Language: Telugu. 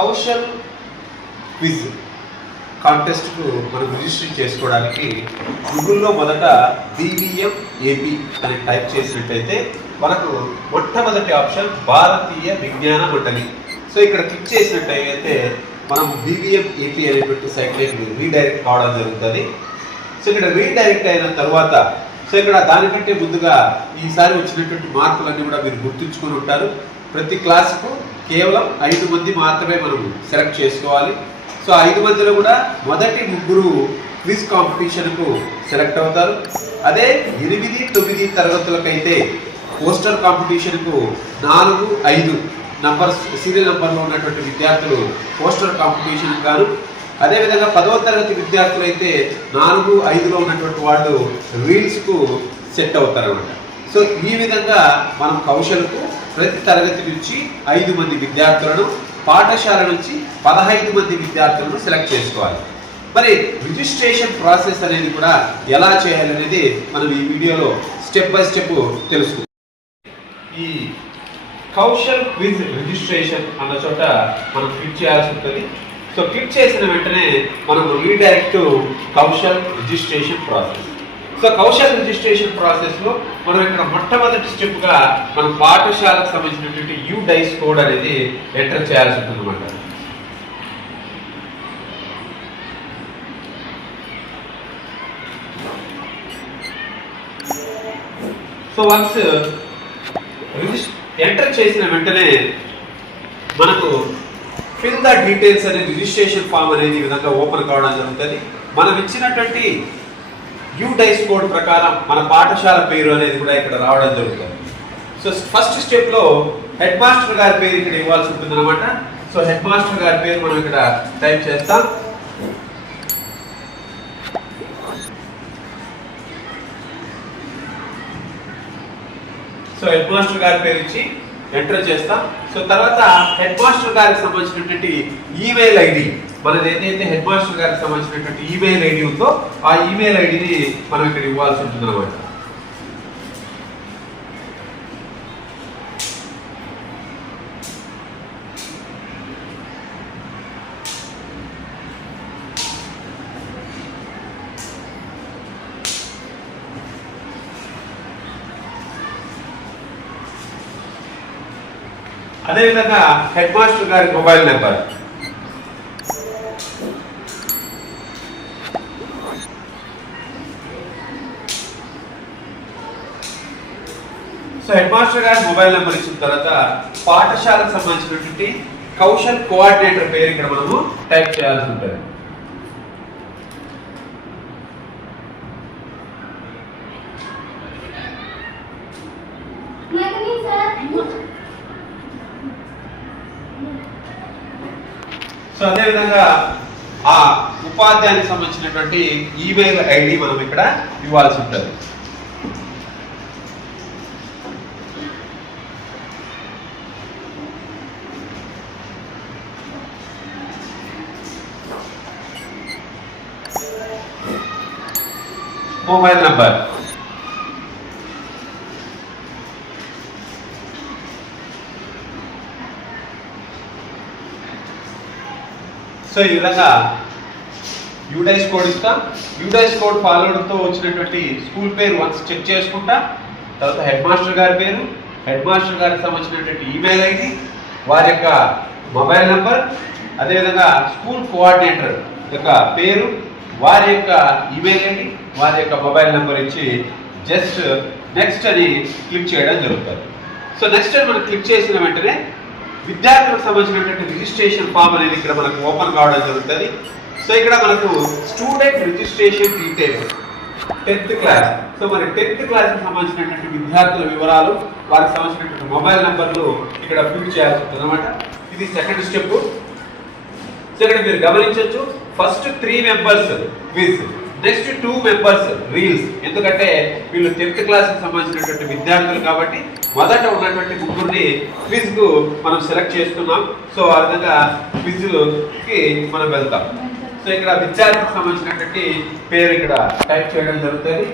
కౌశల్ క్విజ్ కాంటెస్ట్కు మనం రిజిస్టర్ చేసుకోవడానికి గూగుల్లో మొదట BVM AP అని టైప్ చేసినట్టయితే మనకు మొట్టమొదటి ఆప్షన్ భారతీయ విజ్ఞాన మండలి. సో ఇక్కడ క్లిక్ చేసినట్టయితే మనం BVM AP అనేటువంటి సైట్లోకి రీడైరెక్ట్ కావడం జరుగుతుంది. సో ఇక్కడ రీడైరెక్ట్ అయిన తర్వాత సో ఇక్కడ దానికంటే ముందుగా ఈసారి వచ్చినటువంటి మార్కులన్నీ కూడా మీరు గుర్తుంచుకొని ఉంటారు. ప్రతి క్లాస్కు కేవలం 5 మంది మాత్రమే మనం సెలెక్ట్ చేసుకోవాలి. సో 5 మందిలో కూడా మొదటి 3 క్విజ్ కాంపిటీషన్కు సెలెక్ట్ అవుతారు. అదే 8, 9 తరగతులకైతే పోస్టర్ కాంపిటీషన్కు 4, 5 నంబర్స్ సీరియల్ నెంబర్లో ఉన్నటువంటి విద్యార్థులు పోస్టర్ కాంపిటీషన్ గాను, అదేవిధంగా 10వ తరగతి విద్యార్థులు అయితే 4, 5లో ఉన్నటువంటి వాళ్ళు రీల్స్కు సెట్ అవుతారన్నమాట. సో ఈ విధంగా మనం కౌశల్కు ప్రతి తరగతి నుంచి 5 మంది విద్యార్థులను, పాఠశాల నుంచి 15 మంది విద్యార్థులను సెలెక్ట్ చేసుకోవాలి. మరి రిజిస్ట్రేషన్ ప్రాసెస్ అనేది కూడా ఎలా చేయాలనేది మనం ఈ వీడియోలో స్టెప్ బై స్టెప్ తెలుసుకుందాం. ఈ కౌశల్ క్విజ్ రిజిస్ట్రేషన్ అన్న చోట మనం క్లిక్ చేయాల్సి ఉంటుంది. సో క్లిక్ చేసిన వెంటనే మనం redirect Kaushal registration process. So Kaushal registration ప్రాసెస్లో మనం ఇక్కడ మొట్టమొదటి స్టెప్గా మనం పాఠశాలకు సంబంధించినటువంటి UDICE కోడ్ అనేది ఎంటర్ చేయాల్సి ఉంటుంది అన్నమాట. సో వన్స్ ఎంటర్ చేసిన వెంటనే మనకు ఫిల్ ద డీటెయిల్స్ అనే రిజిస్ట్రేషన్ ఫామ్ అనేది ఈ విధంగా ఓపెన్ కావడం జరుగుతుంది. మనం ఇచ్చినటువంటి UDICE కోడ్ ప్రకారం మన పాఠశాల పేరు అనేది కూడా ఇక్కడ రావడం జరుగుతుంది. సో ఫస్ట్ స్టెప్లో హెడ్ మాస్టర్ గారి పేరు ఇక్కడ ఇవ్వాల్సి ఉంటుంది అనమాట. సో హెడ్ మాస్టర్ గారి పేరు మనం ఇక్కడ టైప్ చేస్తాం. సో హెడ్ మాస్టర్ గారి పేరు ఇచ్చి ఎంటర్ చేస్తాం. సో తర్వాత హెడ్ మాస్టర్ గారికి సంబంధించినటువంటి ఈమెయిల్ ఐడి, మనది ఏదైతే హెడ్ మాస్టర్ గారికి సంబంధించినటువంటి ఈమెయిల్ ఐడి ఉందో ఆ ఈమెయిల్ ఐడిని మనం ఇక్కడ ఇవ్వాల్సి ఉంటుంది అన్నమాట. అదేవిధంగా హెడ్ మాస్టర్ గారి mobile number, so head master గారి మొబైల్ నెంబర్ ఇచ్చిన తర్వాత పాఠశాలకు సంబంధించినటువంటి కౌశల్ కోఆర్డినేటర్ పేరు ఇక్కడ మనము టైప్ చేయాల్సి ఉంటుంది. సో అదేవిధంగా ఆ ఉపాధ్యాయునికి సంబంధించినటువంటి ఈమెయిల్ ఐడి మనం ఇక్కడ ఇవ్వాల్సి ఉంటుంది. మొబైల్ నంబర్, సో ఈ విధంగా UDICE కోడ్ ఇస్తాం. UDICE కోడ్ ఫాలోవర్తో వచ్చినటువంటి స్కూల్ పేరు వన్స్ చెక్ చేసుకుంటా, తర్వాత హెడ్ మాస్టర్ గారి పేరు, హెడ్ మాస్టర్ గారికి సంబంధించినటువంటి ఈమెయిల్ ఐడి, వారి యొక్క మొబైల్ నెంబర్, అదేవిధంగా స్కూల్ కోఆర్డినేటర్ యొక్క పేరు, వారి యొక్క ఈమెయిల్ ఐడి, వారి యొక్క మొబైల్ నెంబర్ ఇచ్చి జస్ట్ నెక్స్ట్ అని క్లిక్ చేయడం జరుగుతుంది. సో నెక్స్ట్ అని మనం క్లిక్ చేసిన వెంటనే విద్యార్థులకు సంబంధించినటువంటి రిజిస్ట్రేషన్ ఫామ్ అనేది ఇక్కడ మనకు ఓపెన్ కావడం జరుగుతుంది. సో ఇక్కడ మనకు student registration details 10th class. So మరి 10th క్లాస్కి సంబంధించినటువంటి విద్యార్థుల వివరాలు, వారికి సంబంధించినటువంటి మొబైల్ నెంబర్లు ఇక్కడ ఫిల్ చేయాల్సి ఉంటుంది అనమాట. ఇది సెకండ్ స్టెప్. సో ఇక్కడ మీరు గమనించవచ్చు, first 3 members quiz, next 2 members reels. ఎందుకంటే వీళ్ళు 10th క్లాస్కి సంబంధించినటువంటి విద్యార్థులు కాబట్టి మొదట ఉన్నటువంటి 3ని క్విజ్కు మనం సెలెక్ట్ చేసుకున్నాం. సో ఆ విధంగా క్విజ్కి మనం వెళ్తాం. సో ఇక్కడ విద్యార్థికి సంబంధించినటువంటి పేరు ఇక్కడ టైప్ చేయడం జరుగుతుంది.